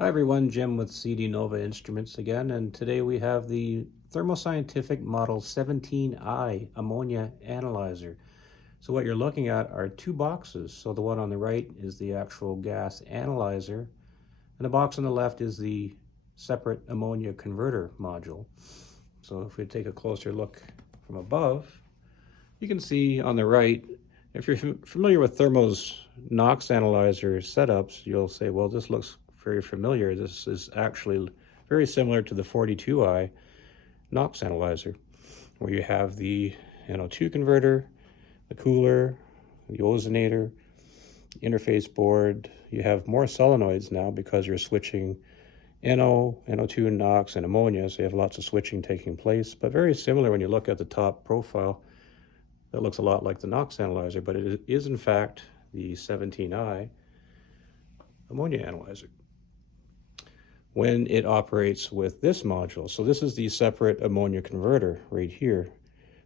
Hi everyone, Jim with CD Nova Instruments again, and today we have the Thermo Scientific Model 17i Ammonia Analyzer. So what you're looking at are two boxes. So the one on the right is the actual gas analyzer, and the box on the left is the separate ammonia converter module. So if we take a closer look from above, you can see on the right, if you're familiar with Thermo's NOx analyzer setups, you'll say, well, this looks very familiar. This is actually very similar to the 42i NOx analyzer, where you have the NO2 converter, the cooler, the ozonator, interface board. You have more solenoids now because you're switching NO, NO2, NOx, and ammonia, so you have lots of switching taking place, but very similar when you look at the top profile. That looks a lot like the NOx analyzer, but it is in fact the 17i Ammonia Analyzer when it operates with this module. So this is the separate ammonia converter right here.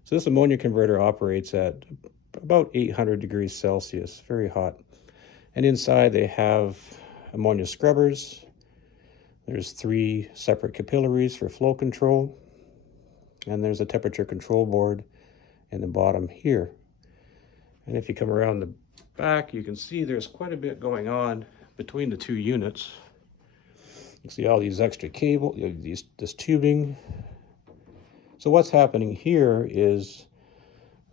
So this ammonia converter operates at about 800 degrees Celsius, very hot. And inside they have ammonia scrubbers. There's 3 separate capillaries for flow control. And there's a temperature control board in the bottom here. And if you come around the back, you can see there's quite a bit going on between the 2 units. You see all these extra cable, this tubing. So what's happening here is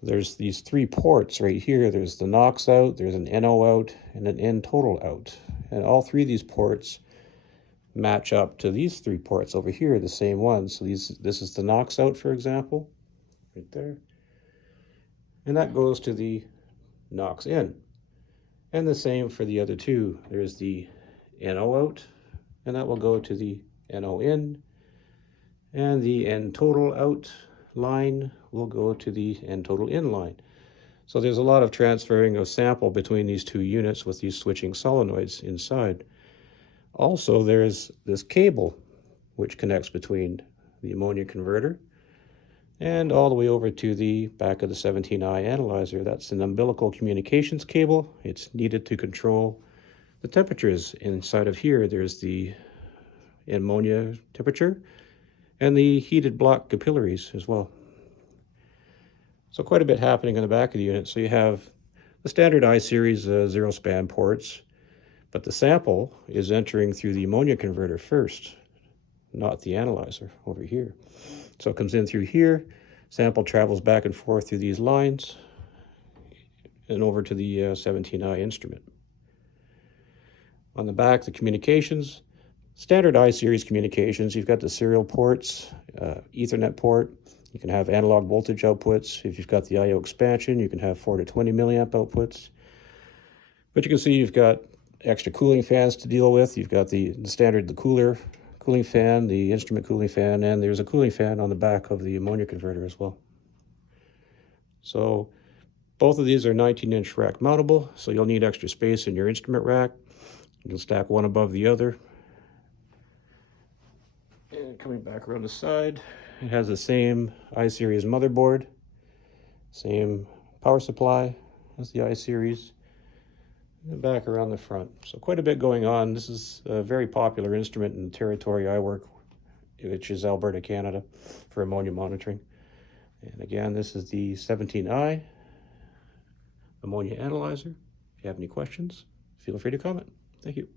there's these 3 ports right here. There's the NOx out, there's an NO out, and an Ntotal out. And all 3 of these ports match up to these 3 ports over here, the same ones. So this is the NOx out, for example, right there. And that goes to the NOx in. And the same for the other 2. There's the NO out, and that will go to the NO in. And the Ntotal out line will go to the Ntotal in line. So there's a lot of transferring of sample between these 2 units with these switching solenoids inside. Also, there's this cable which connects between the ammonia converter and all the way over to the back of the 17i analyzer. That's an umbilical communications cable. It's needed to control the temperatures. Inside of here, there's the ammonia temperature and the heated block capillaries as well. So quite a bit happening in the back of the unit. So you have the standard I-series zero span ports, but the sample is entering through the ammonia converter first, not the analyzer over here. So it comes in through here, sample travels back and forth through these lines and over to the 17i instrument. On the back, the communications, standard I-series communications, you've got the serial ports, Ethernet port, you can have analog voltage outputs. If you've got the I/O expansion, you can have 4 to 20 milliamp outputs. But you can see you've got extra cooling fans to deal with. You've got the standard, the cooling fan, the instrument cooling fan, and there's a cooling fan on the back of the ammonia converter as well. So both of these are 19-inch rack mountable, so you'll need extra space in your instrument rack. You'll stack one above the other. And coming back around the side, it has the same I-series motherboard, same power supply as the I-series. And back around the front. So quite a bit going on. This is a very popular instrument in the territory I work, which is Alberta, Canada, for ammonia monitoring. And again, this is the 17i Ammonia Analyzer. If you have any questions, feel free to comment. Thank you.